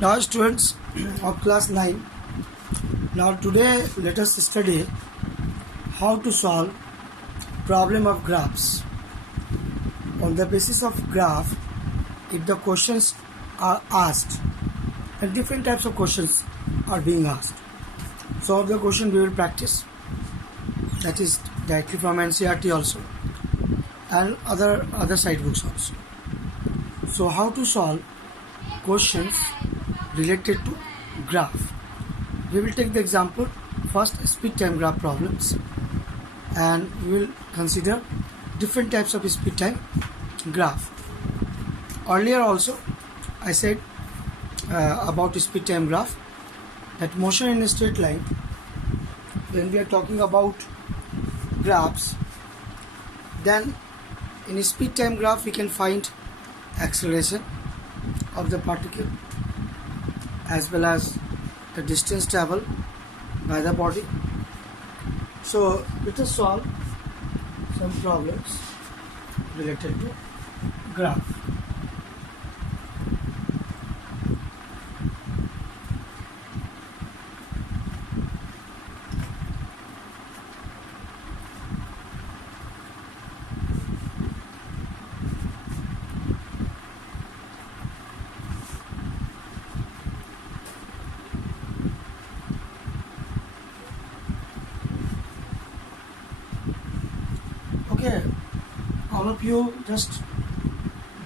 Now students of class 9, now today let us study how to solve problem of graphs. On the basis of graph, if the questions are asked, and different types of questions are being asked. Some of the question we will practice, that is directly from NCERT also, and other side books also. So how to solve questions related to graph. We will take the example first speed time graph problems, and we will consider different types of speed time graph. Earlier also I said about speed time graph that motion in a straight line, when we are talking about graphs, then in a speed time graph we can find acceleration of the particle as well as the distance traveled by the body. So let us solve some problems related to graph. Okay, all of you, just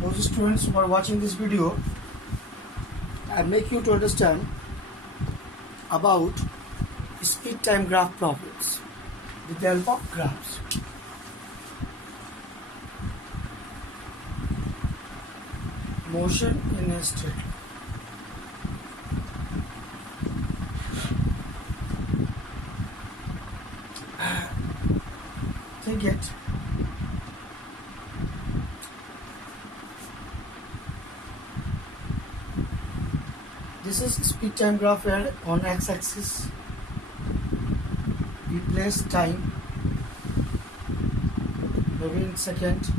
those students who are watching this video, I make you to understand about speed time graph problems with the help of graphs. Motion in a straight line. Take it. This is speed time graph where on x-axis we place time, maybe in second.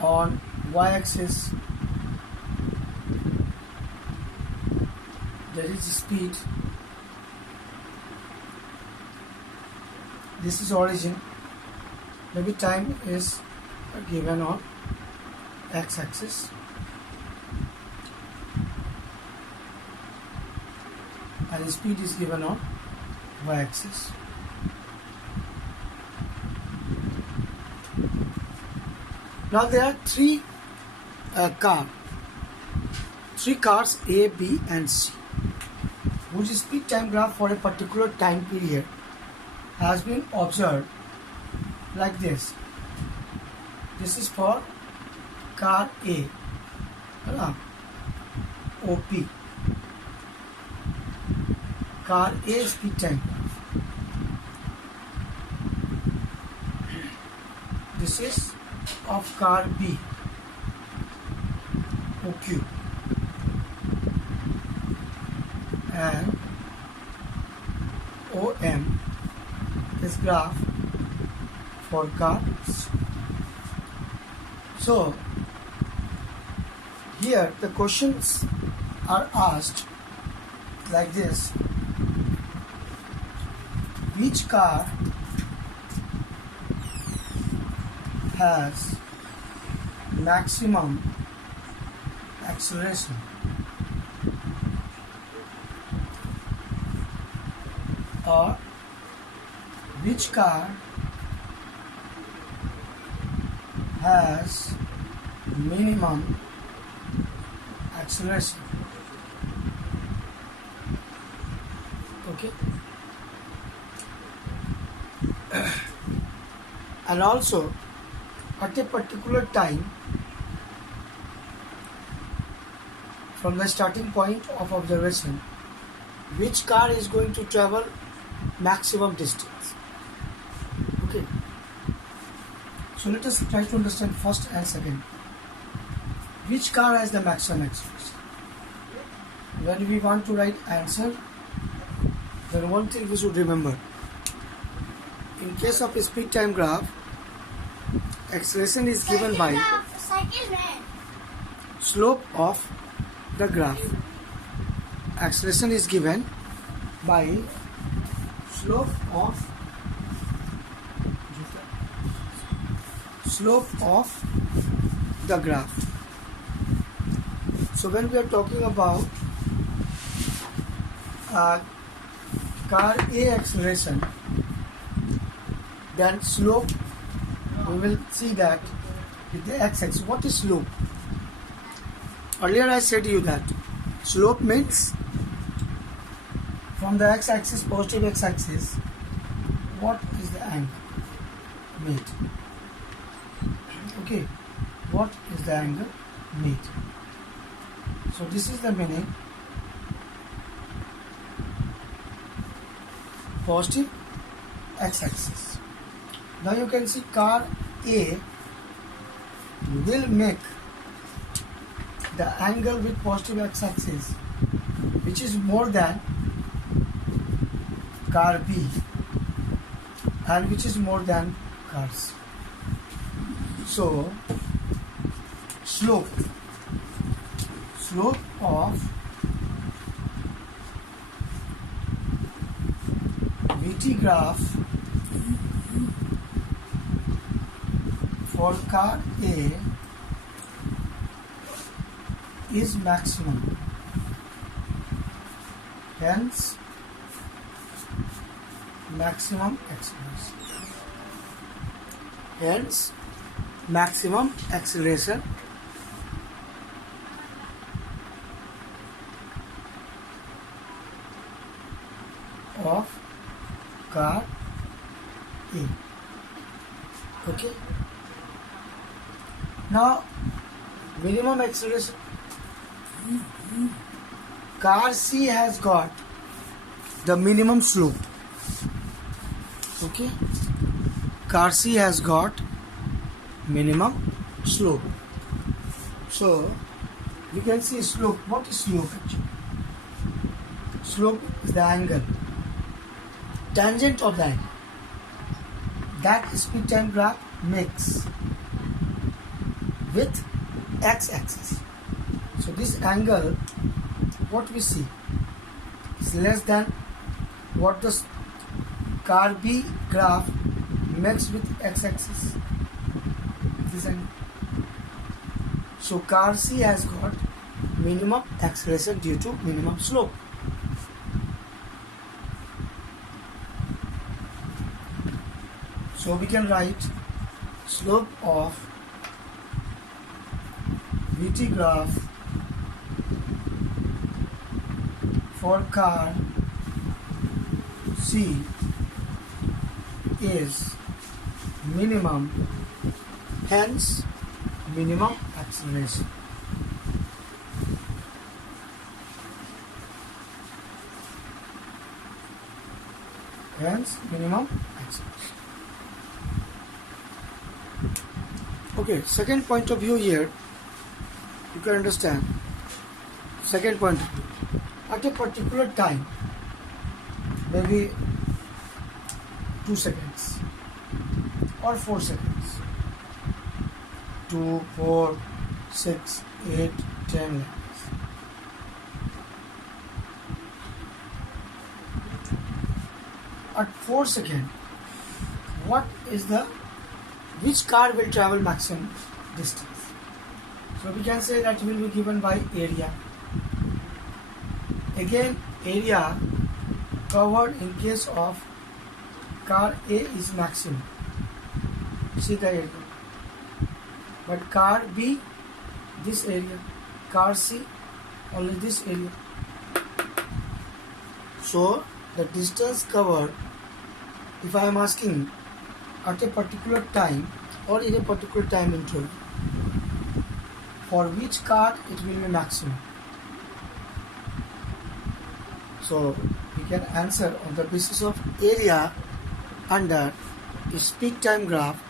On y-axis there is speed. This is origin. Maybe time is given on x-axis. And speed is given on y-axis. Now there are three cars A, B and C, whose speed time graph for a particular time period has been observed like this. This is for car A, OP. Car A speed time graph. This is of car B, OQ, and OM is graph for cars. So here the questions are asked like this: which car has maximum acceleration? Or which car has minimum acceleration? Okay. And also at a particular time from the starting point of observation, which car is going to travel maximum distance? Okay. So let us try to understand first and second. Which car has the maximum acceleration? When we want to write answer, then one thing we should remember. In case of a speed time graph, acceleration is given by slope of the graph. Acceleration is given by slope of the graph. So when we are talking about car A acceleration, then slope, we will see that with the x-axis. What is slope? Earlier I said to you that slope means from the x-axis, positive x-axis, what is the angle made? Okay, what is the angle made? So this is the meaning. Positive x-axis. Now you can see car A will make the angle with positive x-axis which is more than car B and which is more than car C. So slope of VT graph for car A is maximum. Hence, maximum acceleration. Hence, maximum acceleration of car A. Okay. Now, minimum acceleration. Car C has got the minimum slope. Okay. Car C has got minimum slope. So, you can see slope. What is slope actually? Slope is the angle, tangent of the angle that speed time graph makes with x-axis. So this angle, what we see, is less than what the car B graph makes with x-axis. This angle. So car C has got minimum acceleration due to minimum slope. So we can write slope of VT graph for car C is minimum, hence minimum acceleration. Hence minimum acceleration. Okay, second point of view here, you can understand. Second point of view, at a particular time, maybe 2 seconds or 4 seconds, 2, 4, 6, 8, 10 like this. At 4 seconds, which car will travel maximum distance? So we can say that will be given by area. Again, area covered in case of car A is maximum. See the area. But car B, this area. Car C, only this area. So the distance covered, if I am asking at a particular time or in a particular time interval, for which car it will be maximum. So we can answer on the basis of area under a speed time graph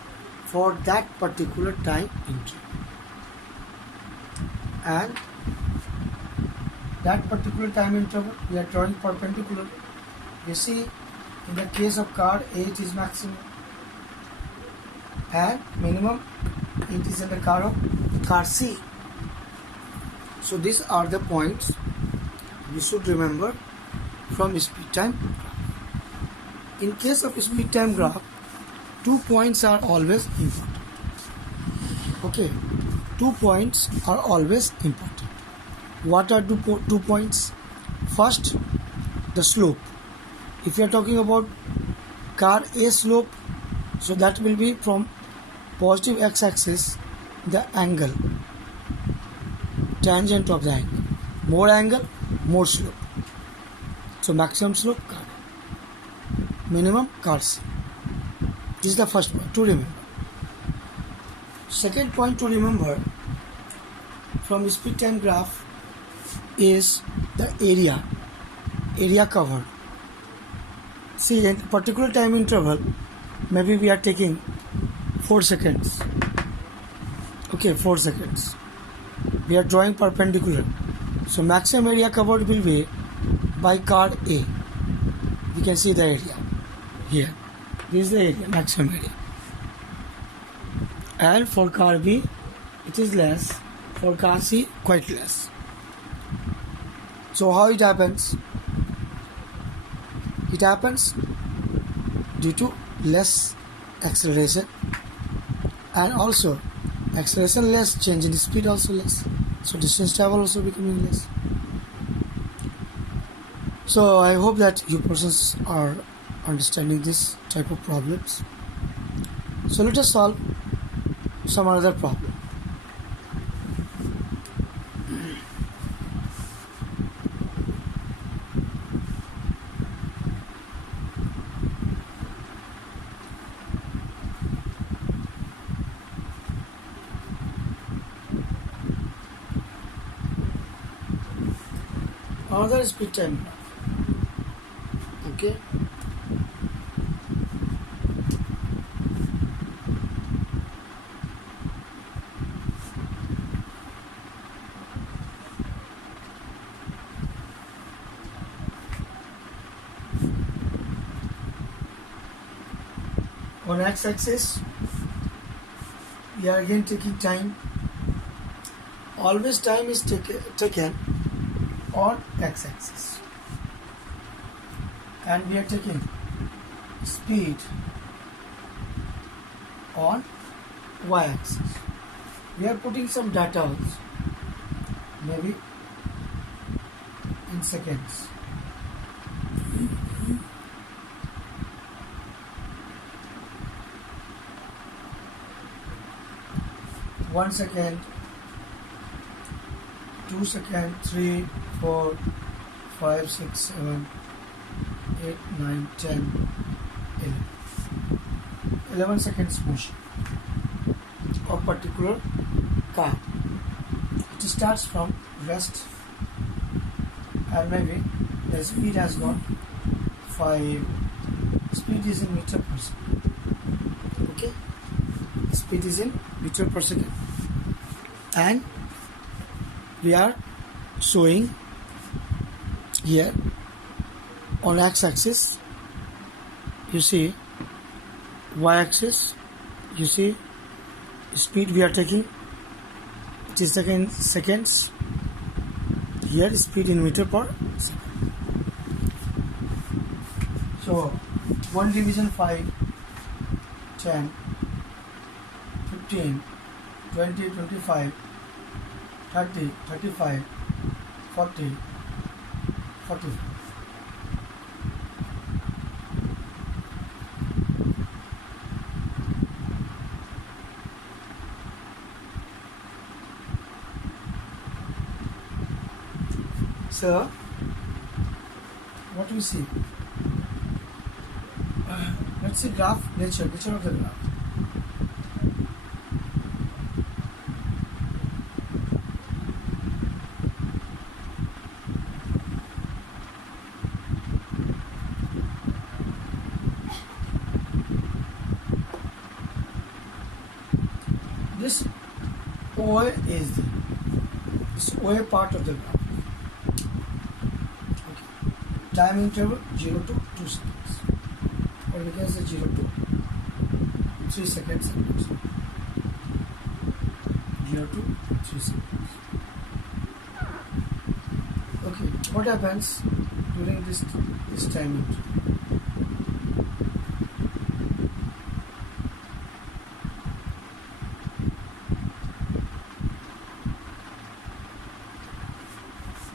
for that particular time interval. And that particular time interval we are drawing perpendicular. You see, in the case of car A it is maximum and minimum it is in the car C. So these are the points you should remember from speed time graph. In case of speed time graph, 2 points are always important. Okay, 2 points are always important. What are 2 points? First, the slope. If you are talking about car A slope, so that will be from positive x-axis, the angle, tangent of the angle. More angle, more slope. So maximum slope car A, minimum car C. This is the first point to remember. Second point to remember from speed time graph is the area covered. See, in particular time interval, maybe we are taking 4 seconds. Okay, 4 seconds. We are drawing perpendicular. So maximum area covered will be by car A. We can see the area here. This is the area, maximum area. And for car B, it is less. For car C, quite less. So how it happens? It happens due to less acceleration, and also acceleration less, change in speed also less. So distance travel also becoming less. So I hope that you persons are understanding this type of problems. So let us solve some other problem. Another speed time graph. Okay. On x-axis, we are again taking time. Always time is taken on x-axis, and we are taking speed on y-axis. We are putting some data also, maybe in seconds. One second, 2 seconds, 3, 4, 5, 6, 7, 8, 9, 10, 11. 11 seconds motion of particular car. It starts from rest, and maybe the speed has gone 5. Speed is in meter per second. Okay, speed is in meter per second, and we are showing here on x-axis, you see, y-axis, you see speed we are taking, it is seconds. Here speed in meter per second. So 1 division 5, 10, 15, 20, 25, 30, 35, 40, 45. So, what do we see? Let's see graph, nature of the graph. This OA is this OA part of the graph. Okay. Time interval 0 to 2 seconds, or we can say 0 to 3 seconds. 0 to 3 seconds. what happens during this time?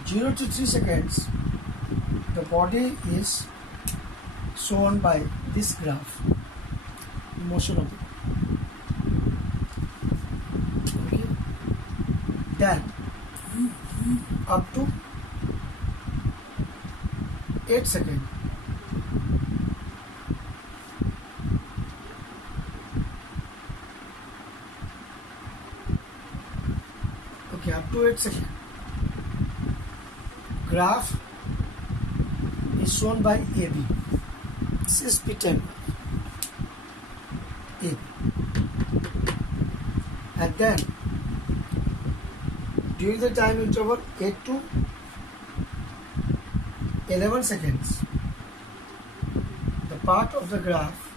0 to 3 seconds, the body is shown by this graph, motion of it. Okay. Then up to 8 seconds. Okay, up to 8 seconds. Graph is shown by AB. This is P10. AB. And then during the time interval 8 to 11 seconds, the part of the graph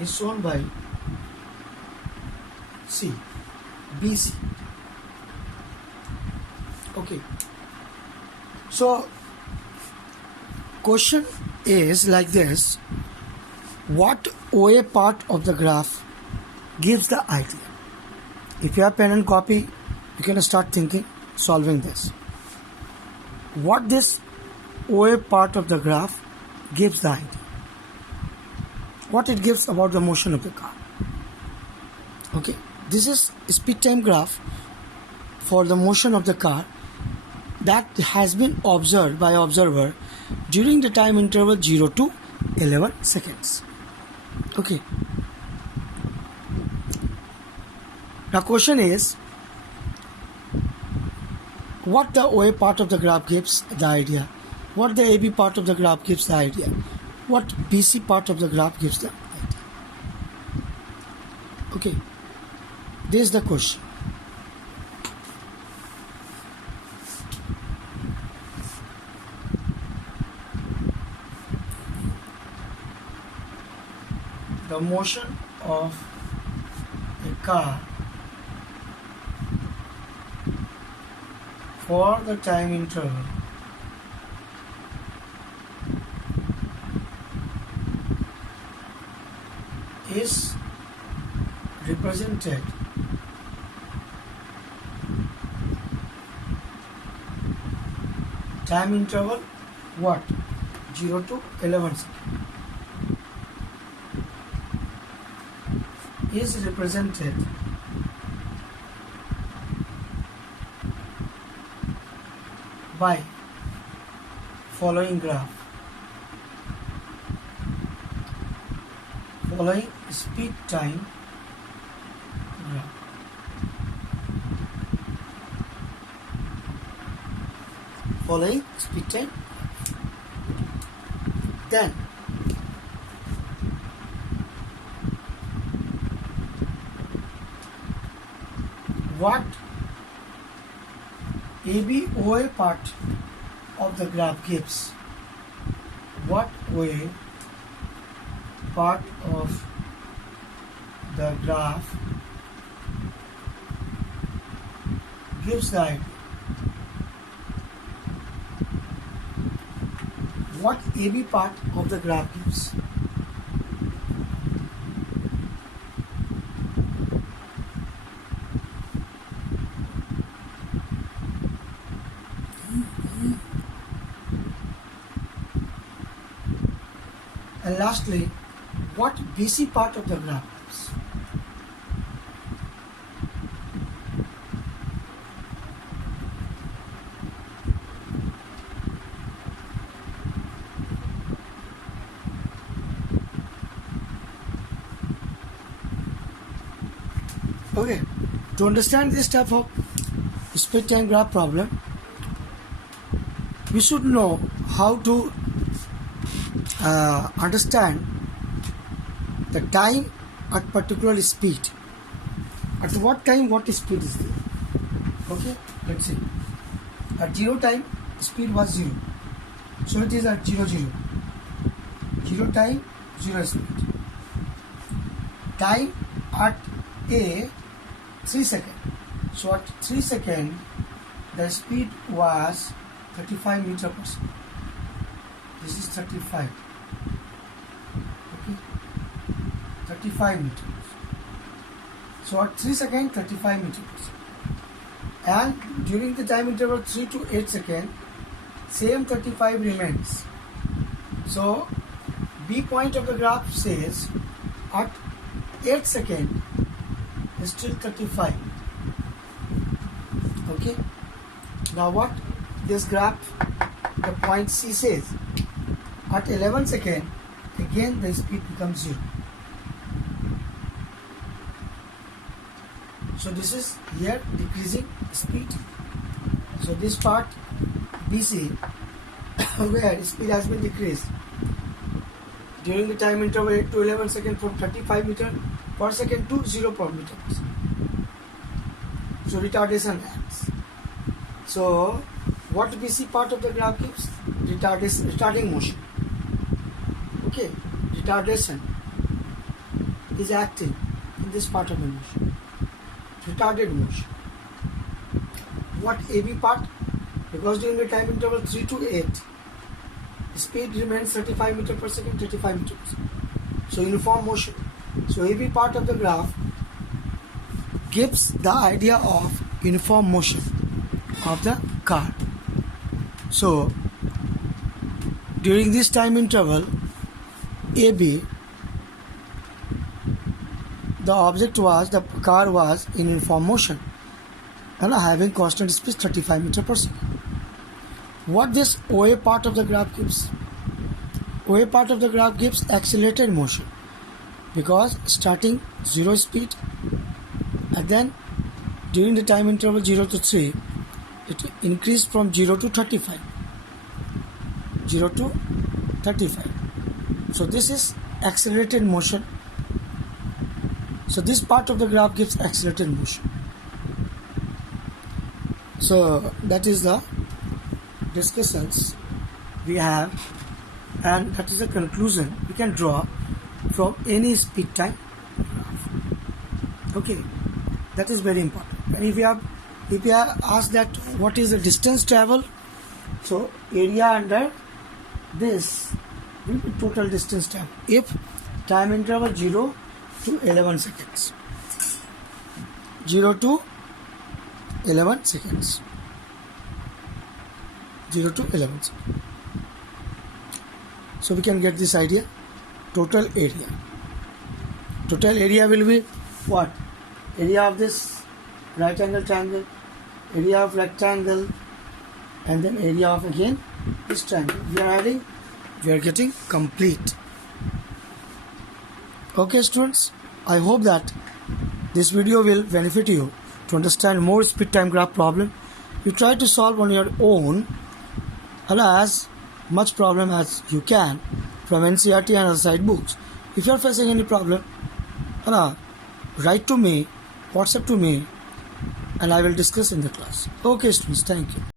is shown by C. BC. Okay. So, question is like this: what OA part of the graph gives the idea? If you have pen and copy, you can start thinking, solving this. What this OA part of the graph gives the idea? What it gives about the motion of the car? Okay. This is speed time graph for the motion of the car that has been observed by observer during the time interval 0 to 11 seconds. Okay. Now question is, what the OA part of the graph gives the idea? What the AB part of the graph gives the idea? What BC part of the graph gives the idea? Okay. This is the question. The motion of a car for the time interval is represented time interval what? 0 to 11 seconds. Is represented by following graph. Following speed time graph. Following speed time. Then what ABOA part of the graph gives? What OA part of the graph gives the idea? What AB part of the graph gives? And lastly, what BC part of the graph gives? Okay, to understand this type of speed time graph problem, we should know how to understand the time at particular speed. At what time what speed is there? Okay, let's see. At 0 time speed was 0. So it is at 0 0. 0 time 0 speed. Time at A 3 seconds. So at 3 seconds, the speed was 35 meter per second. This is 35. Okay, 35 meters. So at 3 seconds, 35 meters per second. And during the time interval 3 to 8 seconds, same 35 remains. So B point of the graph says at 8 seconds is still 35. Okay. Now what this graph, the point C says, at 11 seconds, again the speed becomes 0. So this is here decreasing speed. So this part BC where speed has been decreased during the time interval 8 to 11 seconds from 35 meter per second to 0 per meter per second. So retardation acts. So what BC part of the graph gives? Retarding motion. Okay, retardation is acting in this part of the motion. Retarded motion. What AB part? Because during the time interval 3 to 8, speed remains 35 meter per second, 35 meter per second. So uniform motion. So AB part of the graph gives the idea of uniform motion of the car. So during this time interval AB, the car was in uniform motion and having constant speed 35 meter per second. What this OA part of the graph gives? OA part of the graph gives accelerated motion, because starting 0 speed and then during the time interval 0 to 3 it increased from 0 to 35. 0 to 35. So this is accelerated motion. So this part of the graph gives accelerated motion. So that is the discussions we have, and that is the conclusion we can draw from any speed time graph. Okay, that is very important. And if you are asked that what is the distance travel, so area under this will be total distance travel if time interval 0 to 11 seconds. 0 to 11 seconds. 0 to 11 seconds. So we can get this idea. Total area. Total area will be what? Area of this right angle triangle, area of rectangle, and then area of again this triangle. We are getting complete. Okay students, I hope that this video will benefit you to understand more speed time graph problem. You try to solve on your own and as much problem as you can from NCERT and other side books. If you are facing any problem, write to me, WhatsApp to me, and I will discuss in the class. Okay students, thank you.